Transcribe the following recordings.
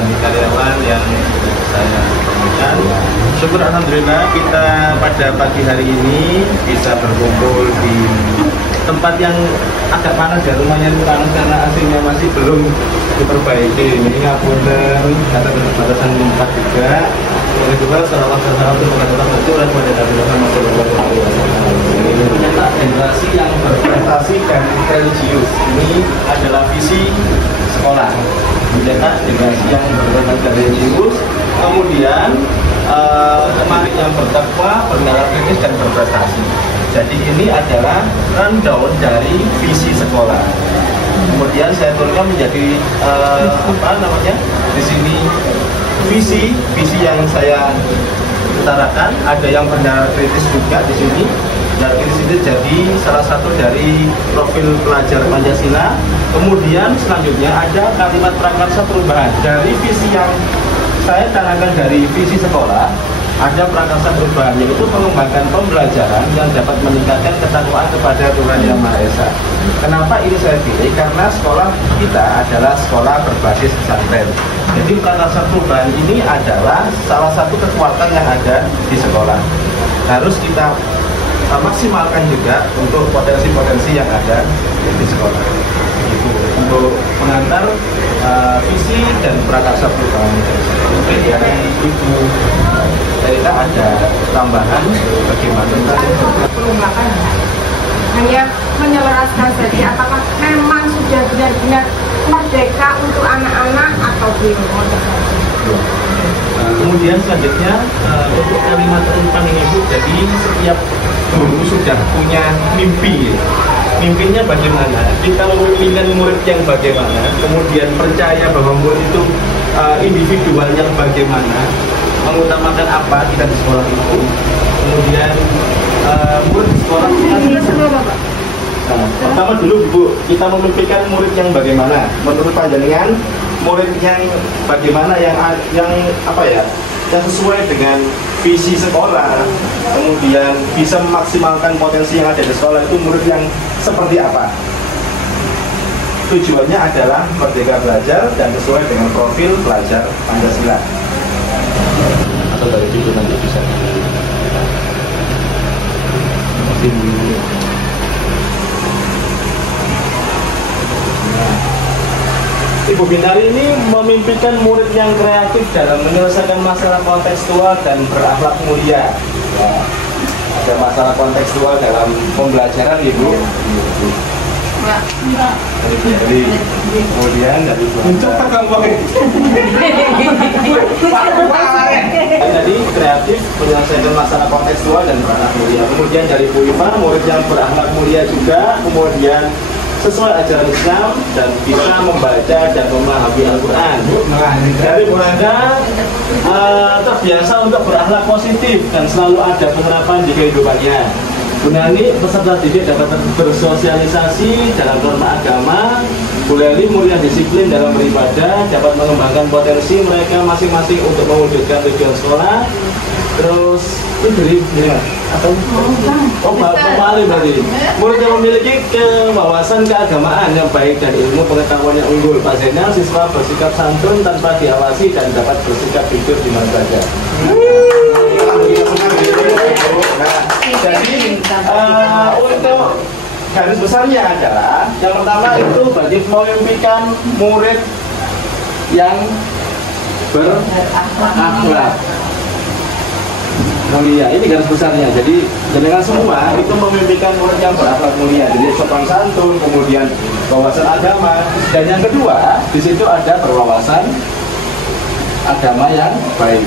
dan karyawan yang saya temukan. Syukur alhamdulillah kita pada pagi hari ini bisa berkumpul di tempat yang agak panas ya, rumahnya panas karena AC-nya masih belum diperbaiki. Ini ngapunten kata keterbatasan tempat juga. Oleh juga salawat dan salam semoga tetap tercurah kepada Nabi Muhammad SAW. Ini penyataan generasi yang berprestasi dan religius. Ini adalah visi sekolah, mencetak generasi yang berprestasi dan religius, kemudian kemarin yang bertakwa, bernalar kritis dan berprestasi. Jadi ini adalah rundown dari visi sekolah. Kemudian saya turunkan menjadi di sini visi yang saya utarakan. Ada yang bernalar kritis juga di sini. Dan kritis itu jadi salah satu dari profil pelajar Pancasila. Kemudian selanjutnya ada kalimat prakarsa perubahan dari visi yang saya tanamkan dari visi sekolah. Ada prakarsa perubahan, yaitu mengembangkan pembelajaran yang dapat meningkatkan ketakwaan kepada Tuhan Yang Maha Esa. Kenapa ini saya pilih? Karena sekolah kita adalah sekolah berbasis pesantren. Jadi prakarsa perubahan ini adalah salah satu kekuatan yang ada di sekolah. Harus kita maksimalkan juga untuk potensi-potensi yang ada di sekolah. Itu untuk pengantar visi dan prakarsa perubahan. Mungkin dari Ibu Erika ada tambahan bagaimana? Perubahan hanya menyelaraskan saja apakah memang sudah benar-benar merdeka untuk anak-anak atau belum. Kemudian selanjutnya untuk kalimat umpan ini Bu, jadi setiap guru sudah punya mimpi. Mimpinya bagaimana? Kita memimpikan murid yang bagaimana, kemudian percaya bahwa murid itu individual yang bagaimana, mengutamakan apa kita di sekolah itu, kemudian murid di sekolah pertama dulu Bu, kita memimpikan murid yang bagaimana? Menurut panjenengan, murid yang bagaimana yang yang sesuai dengan visi sekolah, kemudian bisa memaksimalkan potensi yang ada di sekolah itu murid yang seperti apa? Tujuannya adalah merdeka belajar dan sesuai dengan profil pelajar Pancasila. Atau dari situ nanti bisa. Ibu Bintari ini memimpikan murid yang kreatif dalam menyelesaikan masalah kontekstual dan berakhlak mulia. Ya, ada masalah kontekstual dalam pembelajaran Ibu. Jadi kemudian dari jadi kreatif menyelesaikan masalah kontekstual dan berakhlak mulia. Kemudian dari Bu Iva, murid yang berakhlak mulia juga, kemudian sesuai ajaran Islam dan bisa membaca dan memahami Al-Quran. Dari Bu Nanda terbiasa untuk berakhlak positif dan selalu ada penerapan di kehidupannya. Bu Nani peserta didik dapat bersosialisasi dalam norma agama. Bu Leli murid yang disiplin dalam beribadah, dapat mengembangkan potensi mereka masing-masing untuk mewujudkan tujuan sekolah. Terus ini atau pemahaman berarti murid yang memiliki kewawasan keagamaan yang baik dan ilmu pengetahuan yang unggul. Pak Zainal siswa bersikap santun tanpa diawasi dan dapat bersikap jujur di mana saja. Jadi untuk garis besarnya adalah yang pertama itu bagi memimpikan murid yang berakhlak mulia. Ini garis besarnya. Jadi dengan semua itu memimpikan murid yang berakhlak mulia. Jadi sopan santun, kemudian wawasan agama, dan yang kedua di situ ada berwawasan agama yang baik.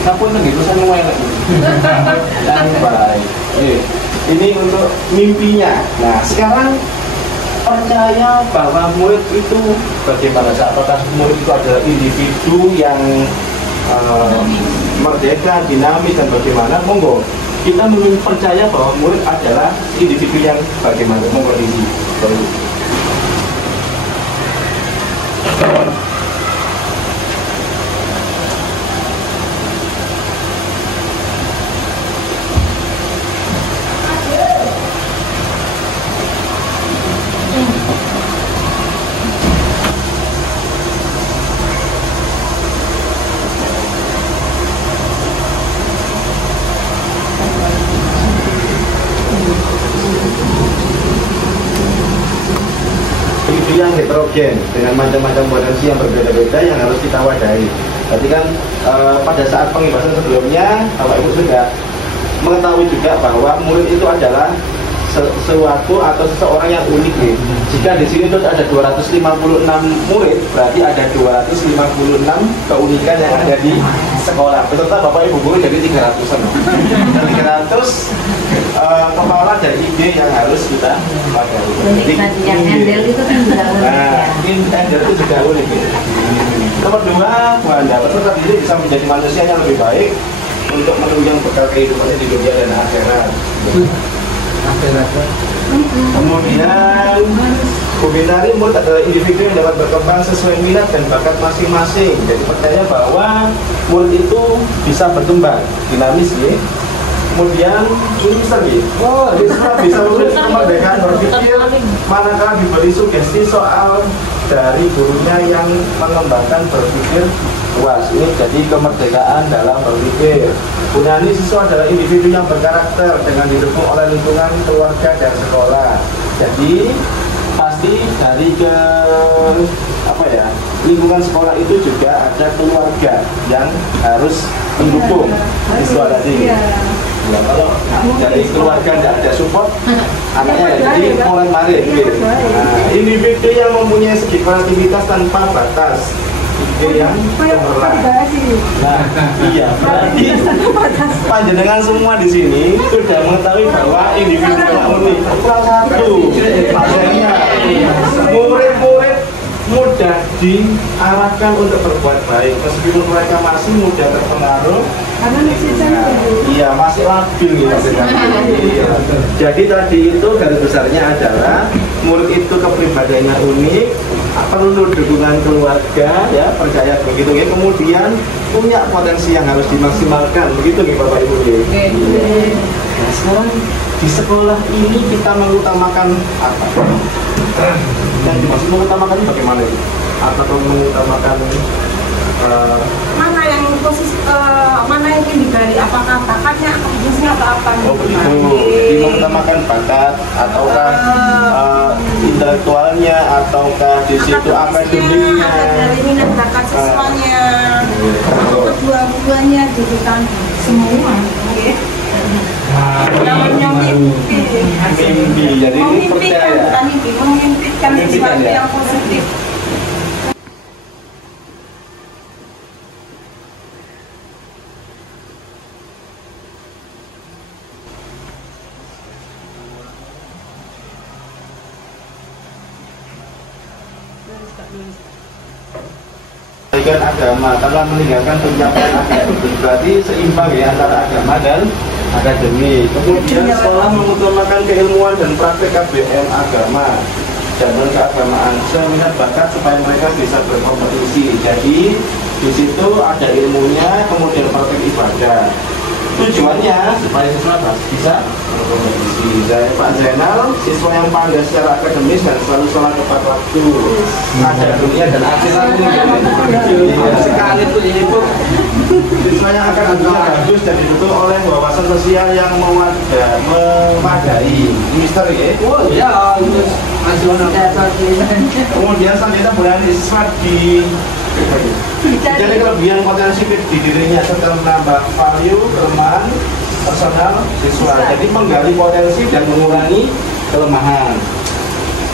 Kapun begitu semua yang baik. Ini untuk mimpinya. Nah sekarang percaya bahwa murid itu bagaimana? Apakah murid itu adalah individu yang merdeka, dinamis dan bagaimana? Monggo kita percaya bahwa murid adalah individu yang bagaimana? Monggo isi. heterogen dengan macam-macam potensi yang berbeda-beda yang harus kita wadahi. Berarti kan pada saat pengibasan sebelumnya Bapak Ibu sudah mengetahui juga bahwa murid itu adalah sesuatu atau seseorang yang unik nih. Jika di sini tuh ada 256 murid, berarti ada 256 keunikan yang ada di sekolah. Beserta Bapak Ibu guru jadi 300-an. 300 kepala dan ide yang harus kita pakai. Jadi yang handle itu kan juga unik. Nah, handle itu juga unik. Nomor 2, Anda peserta didik bisa menjadi manusia yang lebih baik untuk menunjang bekal kehidupannya di dunia dan akhirat. Kemudian Kubinari murid adalah individu yang dapat berkembang sesuai minat dan bakat masing-masing. Jadi percaya bahwa murid itu bisa berkembang, dinamis ya. Kemudian ini siswa bisa memiliki kemerdekaan berpikir manakala diberi sugesti soal dari gurunya yang mengembangkan berpikir luas. Ini jadi kemerdekaan dalam berpikir. Bunani siswa adalah individu yang berkarakter dengan didukung oleh lingkungan keluarga dan sekolah. Jadi pasti dari lingkungan sekolah itu juga ada keluarga yang harus mendukung siswa tadi. Ya, kalau dari keluarga tidak ada support, anaknya jadi mulai mari. Nah, individu yang mempunyai segi kreativitas tanpa batas. Yang nah, iya, berarti panjenengan semua di sini sudah mengetahui bahwa individu yang unik. Salah satu pasiennya murid-murid mudah diarahkan untuk berbuat baik meskipun mereka masih mudah terpengaruh. Iya, masih labil gitu. Iya. Jadi tadi itu garis besarnya adalah murid itu kepribadiannya unik, perlu dukungan keluarga, ya percaya begitu ya. Kemudian punya potensi yang harus dimaksimalkan, begitu nih Bapak Ibu. Nah, sekarang di sekolah ini kita mengutamakan apa? Yang dimaksud mengutamakan bagaimana? Atau mengutamakan mana yang posisi mana yang ingin digali, apakah bakatnya, akademisinya atau apa? Oh begitu, jadi mengutamakan bakat ataukah intelektualnya ataukah di situ akademiknya? Ada dari minat bakat siswanya, kedua-duanya jadi kan semua. Namanya mimpi. Jadi ini percaya. Bukan mimpi, memimpikan sesuatu yang positif. Pendidikan agama telah meninggalkan pencapaian akademik, berarti seimbang ya antara agama dan akademik. Kemudian sekolah mengutamakan keilmuan dan praktek KBM agama dan keagamaan seminat bakat supaya mereka bisa berkompetisi. Jadi di situ ada ilmunya, kemudian praktek ibadah. Tujuannya supaya siswa bisa berkompetisi. Saya Pak Zainal, siswa yang pandai secara akademis dan selalu sholat tepat waktu. Ada dunia dan akhirat ini sekali tuh ini Bu. Siswa yang akan bagus dan didukung oleh wawasan sosial yang memadai. Mister ya? Oh iya, kemudian selanjutnya bulan siswa jadi kelebihan potensi di dirinya serta menambah value kelemahan personal siswa. Jadi menggali potensi dan mengurangi kelemahan.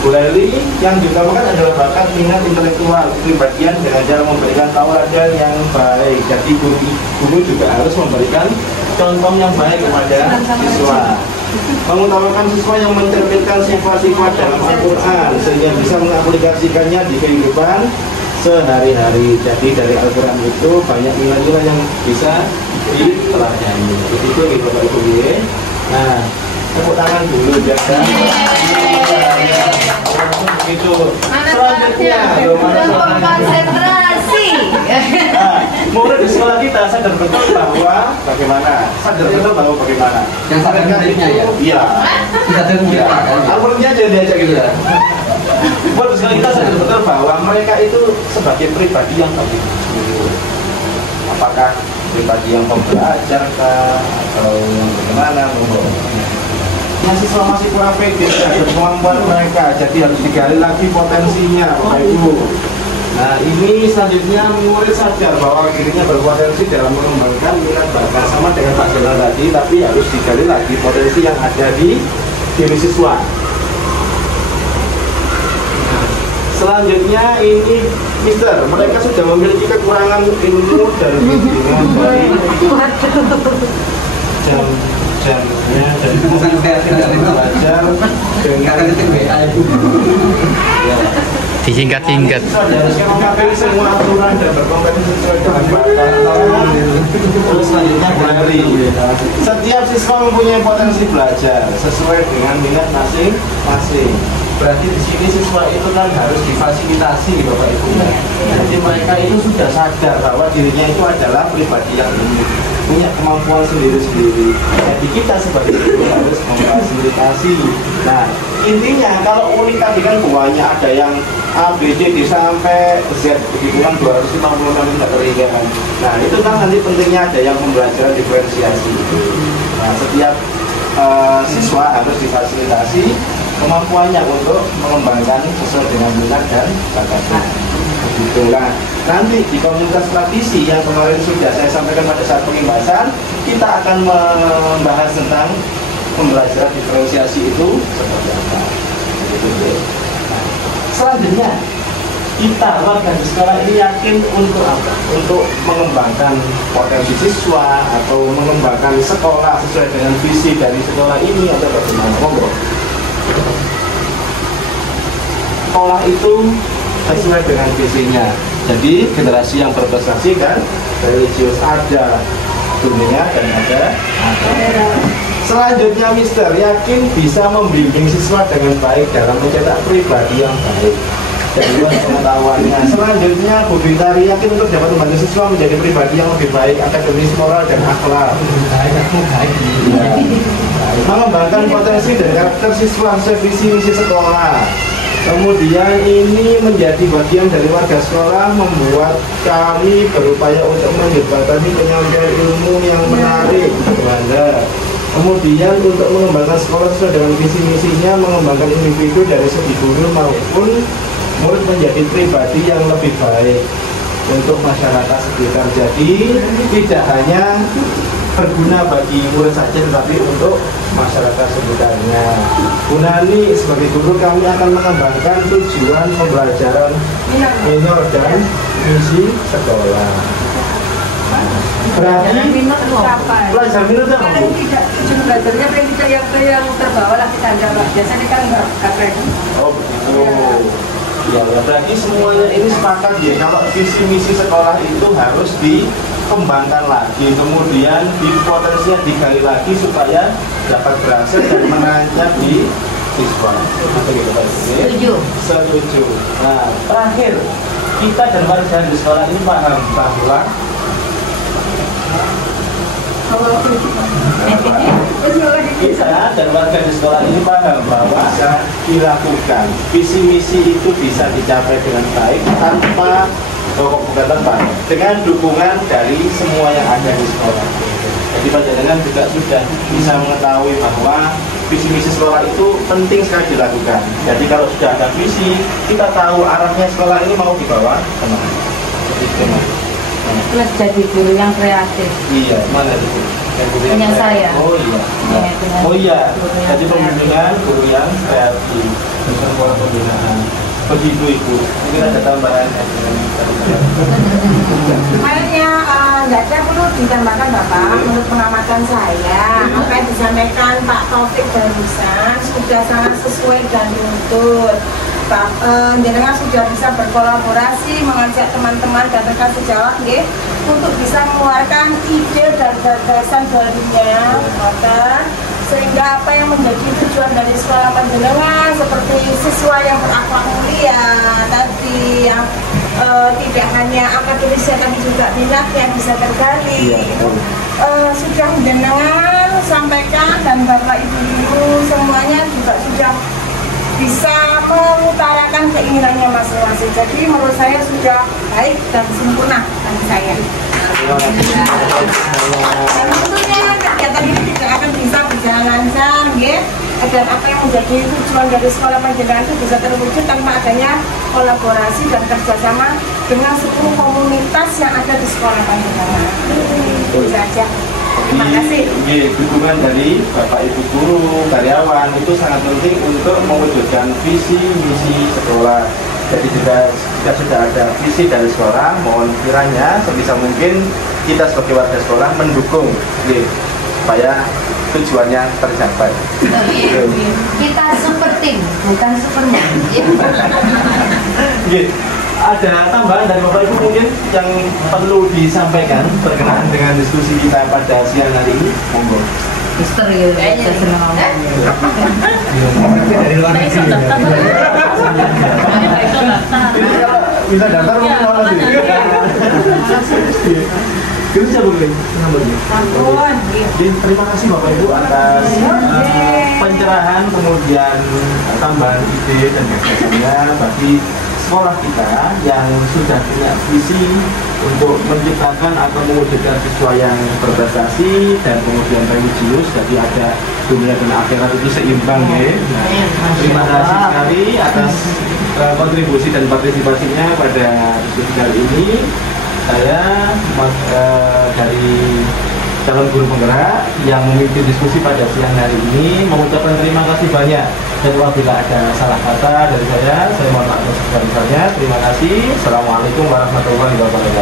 Buleli yang diutamakan adalah bakat, minat, intelektual, kepribadian dengan cara memberikan tauladan yang baik. Jadi guru juga harus memberikan contoh yang baik kepada siswa. Mengutamakan siswa yang mencerminkan sifat-sifat dalam Al-Quran sehingga bisa mengaplikasikannya di kehidupan sehari-hari. Jadi dari Al-Quran itu banyak nilai-nilai yang bisa dipelajari. Begitu ya Bapak Ibu ya. Nah, tepuk tangan dulu ya. Begitu. Selanjutnya konsentrasi. Nah, murid di sekolah kita sadar betul bahwa bagaimana? Sadar betul bahwa bagaimana? Yang sadar-sadarnya ya? Iya. Alurnya aja diajak gitu ya. Buat sekolah kita sadar betul bahwa mereka itu sebagai pribadi yang baik. Apakah pribadi yang pembelajar kah atau yang bagaimana? Mahasiswa masih kurang pede terhadap kemampuan mereka, jadi harus digali lagi potensinya, Bapak Ibu. Nah, ini selanjutnya murid sadar bahwa dirinya berpotensi dalam mengembangkan minat bakat, sama dengan Pak Jonal tadi, tapi harus digali lagi potensi yang ada di diri siswa. Selanjutnya ini Mister, mereka sudah memiliki kekurangan ilmu dan bimbingan dari jamnya dan belajar dengan disingkat-singkat. harus mematuhi semua aturan dan berkompetisi sesuai dengan bakat. Terus selanjutnya belajar. Setiap siswa mempunyai potensi belajar sesuai dengan minat masing-masing. Berarti di sini siswa itu kan harus difasilitasi, Bapak Ibu. Jadi mereka itu sudah sadar bahwa dirinya itu adalah pribadi yang unik, punya kemampuan sendiri-sendiri. Jadi kita sebagai guru harus memfasilitasi. Nah, intinya kalau unik tadi kan banyak, ada yang A, B, C, D sampai Z, begitu kan 256 kan. Nah, itu kan nanti pentingnya ada yang pembelajaran diferensiasi. Nah, setiap siswa harus difasilitasi kemampuannya untuk mengembangkan sesuai dengan minat dan bakatnya. Begitulah. Nanti di komunitas praktisi yang kemarin sudah saya sampaikan pada saat pembahasan, kita akan membahas tentang pembelajaran diferensiasi itu seperti apa. Nah, selanjutnya kita warga di sekolah ini yakin untuk apa? Untuk mengembangkan potensi siswa atau mengembangkan sekolah sesuai dengan visi dari sekolah ini atau bagaimana? Monggo. Sekolah itu sesuai dengan visinya. Jadi generasi yang berprestasi kan religius ada, dunia dan ada. Selanjutnya Mister yakin bisa membimbing siswa dengan baik dalam mencetak pribadi yang baik dan luas pengetahuannya. Selanjutnya Bu Bintari yakin untuk dapat membantu siswa menjadi pribadi yang lebih baik, akademis, moral dan akhlak. Ya. Mengembangkan potensi dan karakter siswa sesuai visi misi sekolah. Kemudian ini menjadi bagian dari warga sekolah, membuat kami berupaya untuk menjembatani penyampaian ilmu yang menarik. Kemudian untuk mengembangkan sekolah sesuai dengan visi misinya, mengembangkan individu dari segi guru maupun murid menjadi pribadi yang lebih baik untuk masyarakat sekitar. Jadi tidak hanya berguna bagi murid saja, tetapi untuk masyarakat sekitarnya. Bu Nani sebagai guru, kami akan mengembangkan tujuan pembelajaran minor dan misi sekolah. Berarti pelajar minor itu apa? Tidak, tujuan belajarnya pengen kita yang terbawa lah kita anggap. Biasanya kan nggak kayak. Oh begitu. Ya, berarti semuanya ini sepakat ya kalau visi misi sekolah itu harus dikembangkan lagi, kemudian potensinya digali lagi supaya dapat berhasil dan menancap di siswa. Setuju. Nah, terakhir kita dan warga di sekolah ini paham bahwa kita dan warga di sekolah ini paham bahwa bisa dilakukan visi misi itu bisa dicapai dengan baik tanpa dengan dukungan dari semua yang ada di sekolah. Jadi panjenengan juga sudah bisa mengetahui bahwa visi misi sekolah itu penting sekali dilakukan. Jadi kalau sudah ada visi, kita tahu arahnya sekolah ini mau dibawa kemana. Plus jadi guru yang kreatif. Iya, mana itu? Punya saya. Oh iya. Oh iya. Jadi pembimbingan guru yang kreatif, bukan pola pembinaan. Begitu Ibu. Mungkin ada tambahan. Kayaknya nggak ada perlu ditambahkan Bapak. Menurut pengamatan saya, apa yang disampaikan Pak Taufik barusan sudah sangat sesuai dan runtut. Pak, jenengan sudah bisa berkolaborasi, mengajak teman-teman dan rekan sejawat untuk bisa mengeluarkan ide dan gagasan barunya, sehingga apa yang menjadi tujuan dari sekolah panjenengan seperti siswa yang berakhlak mulia tadi, yang tidak hanya akademisnya tapi juga minatnya bisa tergali, itu sudah jenengan sampaikan dan Bapak Ibu guru semuanya juga sudah bisa mengutarakan keinginannya masing-masing. Jadi menurut saya sudah baik dan sempurna bagi saya. Dan tentunya kegiatan ini tidak akan bisa berjalan lancar, agar apa yang menjadi tujuan dari sekolah panjenengan itu bisa terwujud tanpa adanya kolaborasi dan kerjasama dengan seluruh komunitas yang ada di sekolah panjenengan. Itu saja. Terima kasih. Dukungan dari Bapak Ibu guru, karyawan itu sangat penting untuk mewujudkan visi misi sekolah. Jadi jika sudah ada visi dari sekolah, mohon kiranya sebisa mungkin kita sebagai warga sekolah mendukung supaya tujuannya tercapai. Kita super team, bukan superman. Ada tambahan dari Bapak Ibu mungkin yang perlu disampaikan berkenaan dengan diskusi kita pada siang hari ini? Monggo. Mister ya, saya senang ngomong. Dari luar negeri. Ini kalau bisa daftar mungkin mau nanti. Itu siapa gue? Terima kasih Bapak Ibu atas pencerahan kemudian tambahan ide dan gagasannya bagi sekolah kita yang sudah punya visi untuk menciptakan atau mewujudkan siswa yang berprestasi dan kemudian religius, jadi ada dunia dan akhirat itu seimbang ya. Terima kasih sekali atas kontribusi dan partisipasinya pada diskusi kali ini. Saya dari calon guru penggerak yang memimpin diskusi pada siang hari ini mengucapkan terima kasih banyak. Dan apabila ada salah kata dari saya mohon maaf sebesar-besarnya. Terima kasih. Assalamualaikum warahmatullahi wabarakatuh.